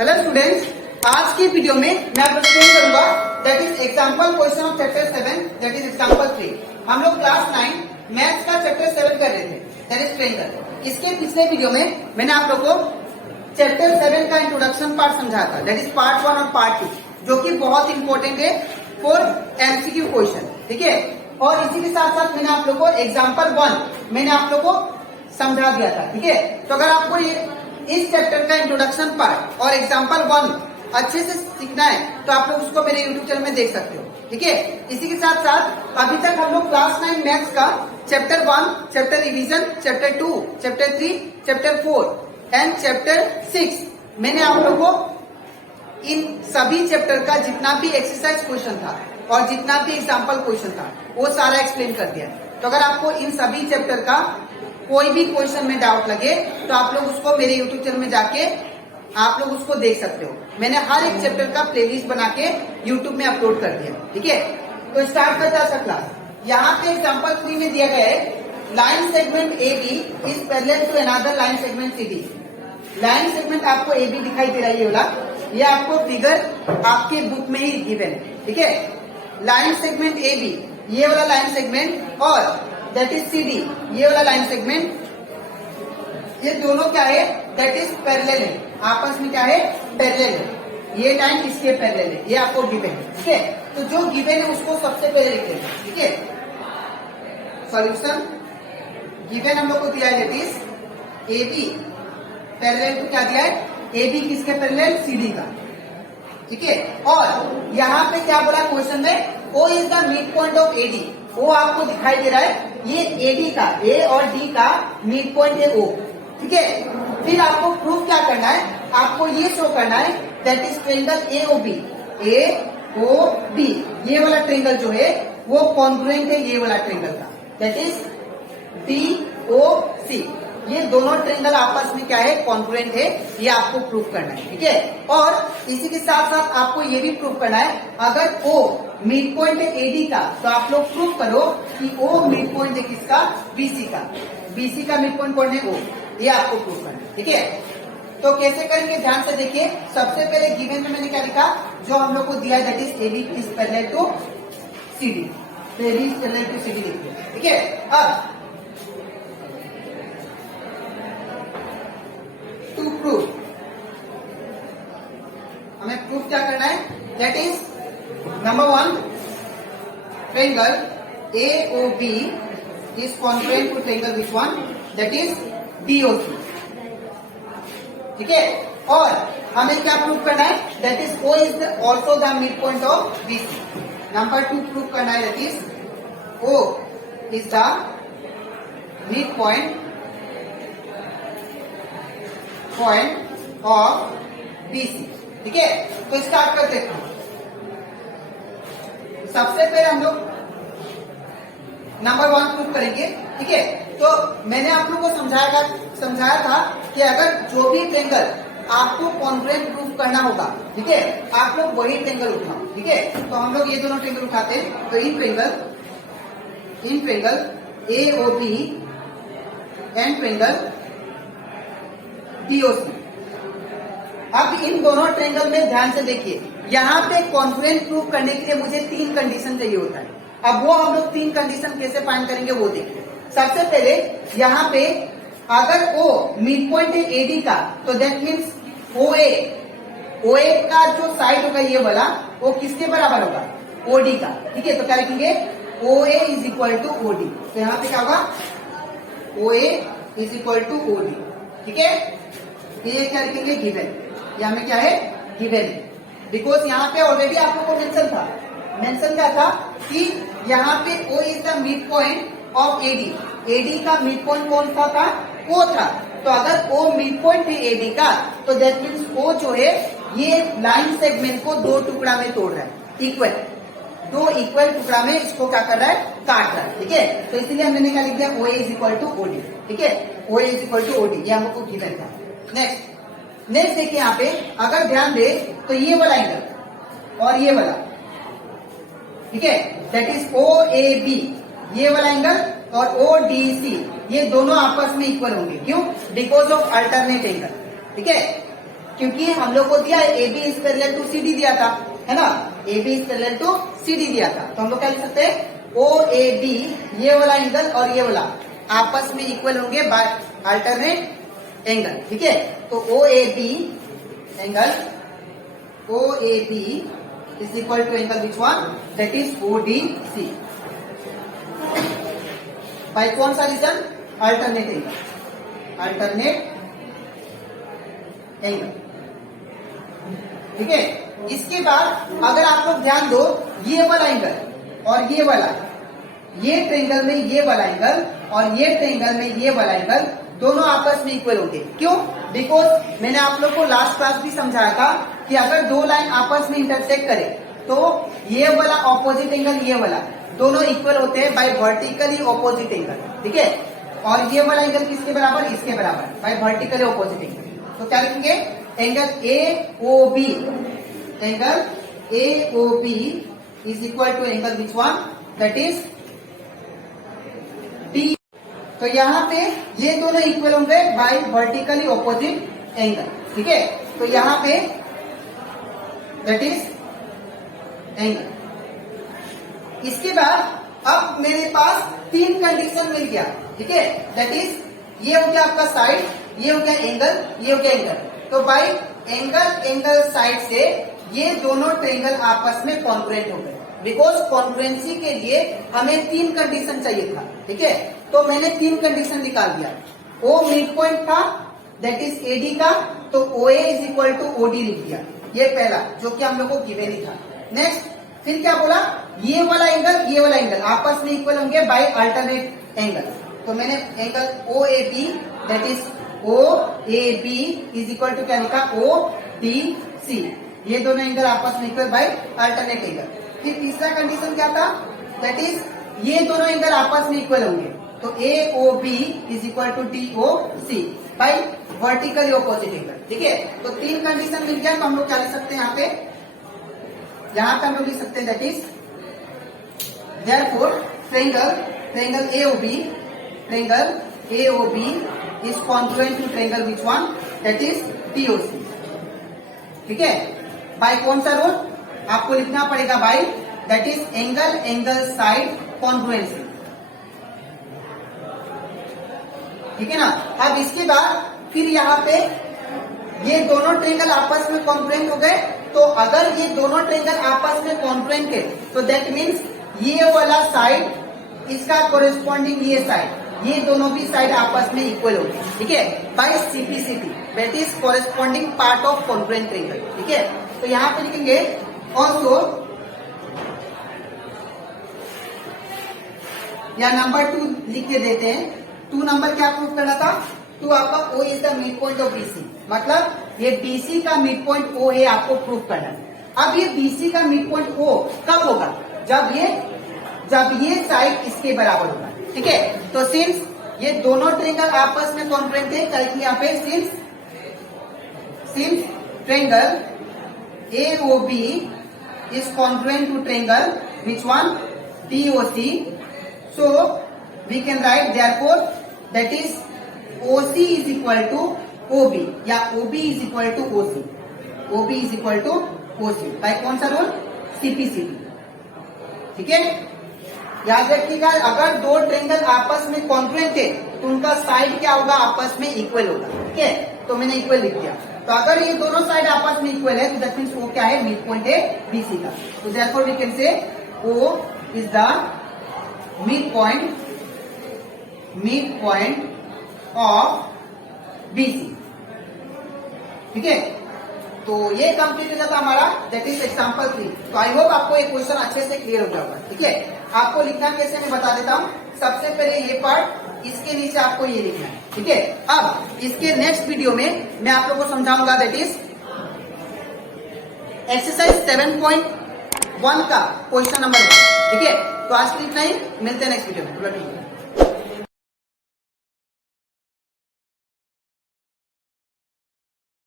Hello students, आज की video में मैं आपको एक्सप्लेन करूंगा that is example question of chapter 7 that is example 3। हम लोग क्लास 9 मैथ्स का चैप्टर 7 कर रहे थे दैट इज ट्रेंगल। इसके पिछले वीडियो में मैंने आप लोग को चैप्टर 7 का इंट्रोडक्शन पार्ट समझाया था दैट इज पार्ट 1 और पार्ट 2, जो कि बहुत इंपॉर्टेंट है फॉर एमसीक्यू क्वेश्चन, ठीक है। और इसी के साथ साथ मैंने आप लोग को एग्जाम्पल 1 मैंने आप लोग को समझा दिया था, ठीक है। तो अगर आपको ये इस चैप्टर का इंट्रोडक्शन पार्ट और एग्जाम्पल 1 अच्छे से सीखना है तो आप लोग उसको मेरे यूट्यूब चैनल में देख सकते हो, ठीक है। इसी के साथ साथ अभी तक हम लोग क्लास 9 मैथ्स का chapter 1, chapter revision, chapter 2, chapter 3, chapter 4 and chapter 6 मैंने आप लोग को इन सभी चैप्टर का जितना भी एक्सरसाइज क्वेश्चन था और जितना भी एग्जाम्पल क्वेश्चन था वो सारा एक्सप्लेन कर दिया। तो अगर आपको इन सभी चैप्टर का कोई भी क्वेश्चन में डाउट लगे तो आप लोग उसको मेरे यूट्यूब चैनल में जाके आप लोग उसको देख सकते हो। मैंने हर एक चैप्टर का प्लेलिस्ट बना के यूट्यूब में अपलोड कर दिया, ठीक है। तो स्टार्ट करते हैं आज क्लास। यहाँ पे एग्जाम्पल 3 में दिया गया है line segment A B is parallel to another line segment C D. Line segment आपको ए बी दिखाई दे रहा है, ये वाला, ये आपको फिगर आपके बुक में ही गिवन है, ठीक है। लाइन सेगमेंट ए बी, ये वाला लाइन सेगमेंट, और दैट इज सी डी, ये वाला लाइन सेगमेंट, ये दोनों क्या है दैट इज पैरेलल है, आपस में क्या है पैरेलल है। ये लाइन इसके पैरेलल है, ये आपको गिवन है, ठीक है। तो जो गिवन है उसको सबसे पहले लिखते हैं, ठीक है। सॉल्यूशन गिवन हम लोग को दिया है that is A B parallel to क्या दिया है, ए बी किसके पैरेलल, सी डी का, ठीक है। और यहाँ पे क्या बोला क्वेश्चन में, O is the mid point of A D, वो आपको दिखाई दे रहा है, ये ए डी का, ए और डी का मिड पॉइंट है ओ, ठीक है। फिर आपको प्रूफ क्या करना है, आपको ये शो करना है that is triangle A O B, A O B, ये वाला ट्रेंगल जो है वो कॉन्ग्रुएंट है ये वाला ट्रेंगल का, दैट इज डी ओ सी। ये दोनों ट्रेंगल आपस में क्या है कॉन्ग्रुएंट है, ये आपको प्रूफ करना है, ठीक है। और इसी के साथ साथ आपको ये भी प्रूफ करना है अगर ओ मिड पॉइंट है एडी का तो आप लोग प्रूफ करो कि ओ मिड पॉइंट है किसका, बीसी का, बीसी का मिड पॉइंट कौन है ओ, ये आपको प्रूफ करना है, ठीक है। तो कैसे करेंगे ध्यान से देखिए। सबसे पहले गिवन में मैंने क्या लिखा, जो हम लोग को दिया that is AB is parallel to CD, तो AB is parallel to CD लिखिए, ठीक है। अब टू प्रूफ, हमें प्रूफ क्या करना है that is number 1 triangle A O B is congruent to triangle which one that is D O C, ठीक है। और हमें क्या प्रूफ करना है that is O is also the mid point of B C. Number 2 proof करना है that is O is the mid point of B C, ठीक है। तो स्टार्ट करते हैं। सबसे पहले हम लोग नंबर 1 प्रूफ करेंगे, ठीक है। तो मैंने आप लोगों को समझाया था कि अगर जो भी ट्रेंगल आपको कॉन्ग्रुएंट प्रूफ करना होगा, ठीक है, आप लोग वही ट्रेंगल उठाओ, ठीक है। तो हम लोग ये दोनों ट्रेंगल उठाते हैं। तो इन triangle A O B and triangle D O C. अब इन दोनों ट्रेंगल में ध्यान से देखिए, यहाँ पे कॉन्ग्रुएंट प्रूफ करने के लिए मुझे 3 कंडीशन चाहिए होता है। अब वो हम लोग 3 कंडीशन कैसे फाइंड करेंगे वो देखिए। सबसे पहले यहाँ पे अगर ओ मिड पॉइंट है एडी का तो दैट मीन्स ओ ए का जो साइड होगा ये वाला वो किसके बराबर होगा, ओडी का, ठीक है। तो क्या लिखेंगे ओ ए इज इक्वल टू ओडी। तो यहाँ पे क्या होगा ओ ए इज इक्वल टू ओडी, ठीक है। ये क्या लिखेंगे गिवन, यहाँ में क्या है गिवन, बिकॉज यहाँ पे ऑलरेडी आप लोग को मेंशन क्या था कि यहाँ पे O is the mid point of AD, AD का मिड पॉइंट कौन सा था, ओ था। तो अगर ओ मिड पॉइंट है एडी का तो दैट मीन्स ओ जो है ये लाइन सेगमेंट को 2 टुकड़ा में तोड़ रहा है, इक्वल 2 इक्वल टुकड़ा में इसको क्या कर रहा है, काट रहा है, ठीक है। तो इसलिए हमने क्या लिख दिया ओ ए इज इक्वल टू ओडी, ठीक है। ओ ए इज इक्वल टू ओडी, ये हमको गिवन था। नेक्स्ट देखिए यहाँ पे अगर ध्यान दे तो ये वाला एंगल और ये वाला, ठीक है, that is O A B, ये वाला एंगल और ओ डी सी, ये दोनों आपस में इक्वल होंगे। क्यों? बिकॉज ऑफ अल्टरनेट एंगल, ठीक है। क्योंकि हम लोग को दिया है A B is parallel to C D दिया था, है ना, A B is parallel to C D दिया था, तो हम लोग क्या लिख सकते हैं ओ ए बी, ये वाला एंगल और ये वाला आपस में इक्वल होंगे बाय अल्टरनेट एंगल, ठीक है। तो O A B angle, O A B is equal to angle which one, that is O D C, by कौन सा reason, alternate angle, alternate angle, ठीक है। इसके बाद अगर आप लोग ध्यान दो, ये वाला एंगल और ये वाला, ये ट्रायंगल में ये वाला एंगल और ये ट्रायंगल में ये वाला एंगल दोनों आपस में इक्वल होंगे। क्यों? बिकॉज मैंने आप लोग को लास्ट क्लास भी समझाया था कि अगर दो लाइन आपस में इंटरसेक्ट करे तो ये वाला ऑपोजिट एंगल, ये वाला दोनों इक्वल होते हैं बाय वर्टिकली ऑपोजिट एंगल, ठीक है। और ये वाला एंगल किसके बराबर, इसके बराबर, बाय वर्टिकली ऑपोजिट एंगल। तो क्या लिखेंगे, angle A O B, angle A O B is equal to angle which one, that is T. तो यहाँ पे ये दोनों इक्वल होंगे बाय वर्टिकली ऑपोजिट एंगल, ठीक है। तो यहाँ पे दैट इज एंगल। इसके बाद अब मेरे पास तीन कंडीशन मिल गया, ठीक है। दैट इज ये हो गया आपका साइड, ये हो गया एंगल, ये हो गया एंगल। तो बाय एंगल साइड से ये दोनों ट्रायंगल आपस में कॉन्ग्रुएंट हो गए, बिकॉज कॉन्ग्रुएंसी के लिए हमें तीन कंडीशन चाहिए था, ठीक है। तो मैंने तीन कंडीशन निकाल दिया। ओ मिड पॉइंट था, दैट इज एडी का, तो O A is equal to OD लिख दिया, ये पहला जो कि हम लोग को गिवन ही था। नेक्स्ट फिर क्या बोला, ये वाला एंगल, ये वाला एंगल आपस में इक्वल होंगे बाय अल्टरनेट एंगल। तो मैंने angle O A B, that is O A B is equal to क्या लिखा, ओ डी सी, ये दोनों एंगल आपस में इक्वल बाय अल्टरनेट एंगल। फिर तीसरा कंडीशन क्या था, दैट इज ये दोनों एंगल आपस में इक्वल होंगे, तो A O B is equal to D O C by vertically opposite angle, ठीक है। तो तीन कंडीशन मिल गया, तो हम लोग क्या लिख सकते हैं यहाँ पे, यहाँ पे हम लोग लिख सकते हैं that is therefore triangle A O B, triangle A O B is congruent to triangle which one, that is T O C, ठीक है। बाय कौन सा रूल आपको लिखना पड़ेगा, by that is angle side congruency, ठीक है ना। अब इसके बाद फिर यहाँ पे ये दोनों ट्रायंगल आपस में कॉन्ग्रुएंट हो गए, तो अगर ये दोनों ट्रायंगल आपस में कॉन्ग्रुएंट है तो दैट मीन्स ये वाला साइड इसका कोरिस्पॉन्डिंग ये साइड, ये दोनों भी साइड आपस में इक्वल होंगे, ठीक है, by CPCT, that is corresponding part of congruent triangle, ठीक है। तो यहाँ पे लिखेंगे ऑल्सो, या नंबर 2 लिख के देते हैं। 2 नंबर क्या प्रूव करना था, 2 आपका O is the mid point of BC, मतलब ये BC का मिड पॉइंट O है, आपको प्रूव करना है। अब ये BC का मिड पॉइंट O कब होगा, जब ये साइड इसके बराबर होगा, ठीक है। तो सिंस ये दोनों ट्रायंगल आपस में कॉन्ग्रुएंट है, करेंगे यहाँ पे since triangle AOB is congruent to triangle which one, TOC, so we can write therefore that is OC is equal to OB या OB is equal to OC, OB is equal to OC by कौन सा rule, CPCT, ठीक है। याद रखिएगा, अगर दो triangle आपस में कॉन्ग्रुएंट है तो उनका साइड क्या होगा, आपस में इक्वल होगा, ठीक है। तो मैंने इक्वल लिख दिया। तो अगर ये दोनों साइड आपस में इक्वल है तो दैट मीन्स वो क्या है, मिड पॉइंट है BC का। तो therefore we can say O is the mid point of BC, ठीक है। तो ये कंप्लीट हो जाता हमारा, दैट इज एग्जांपल 3। तो आई होप आपको ये क्वेश्चन अच्छे से क्लियर हो जाएगा, ठीक है। आपको लिखना कैसे मैं बता देता हूँ। सबसे पहले ये पार्ट, इसके नीचे आपको ये लिखना है, ठीक है। अब इसके नेक्स्ट वीडियो में मैं आप लोगों को समझाऊंगा, दैट इज एक्सरसाइज 7.1 का क्वेश्चन नंबर 1, ठीक है। तो आज के लिए इतना ही, मिलते हैं नेक्स्ट वीडियो में।